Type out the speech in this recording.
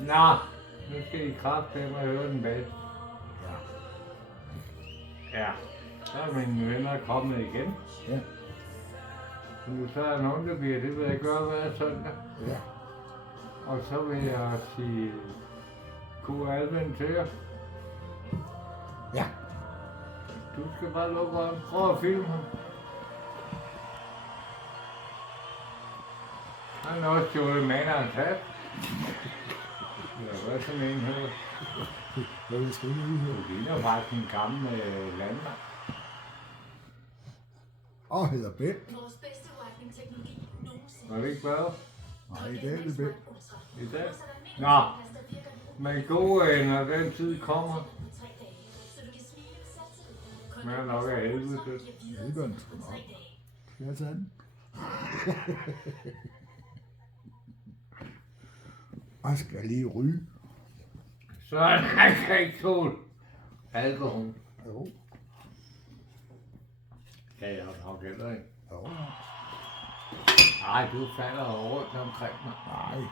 Nå, nu skal I kraftedeme høre den bedste. Ja. Ja, så er mine venner kommet igen. Ja. Nu så er nogen, der bliver det, vil jeg gøre hver søndag. Ja. Og så vil jeg sige god advent til jer. Ja. Du skal bare lukke øjnene. Prøv at filme ham. Han har også stjålet manderens hat. Ja, hvad er sådan en her? Hvad vil jeg skrive ud her? Det ligner faktisk en gammel landmand. Og hedder Bent. Vores bedste wifi-teknologi nogensinde. Var det ikke hvad? Nej, i dag er det Bent. I dag? Nå, men god når den tid kommer. Men jeg nok er helvede til. Ja, det gør den sgu nok. Skal jeg tage den? Jeg skal lige ryge. Så er han ikke tål alkohol. Jo. Ja, jeg har heller ikke. Jo. Nej, du falder rundt omkring mig. Nej.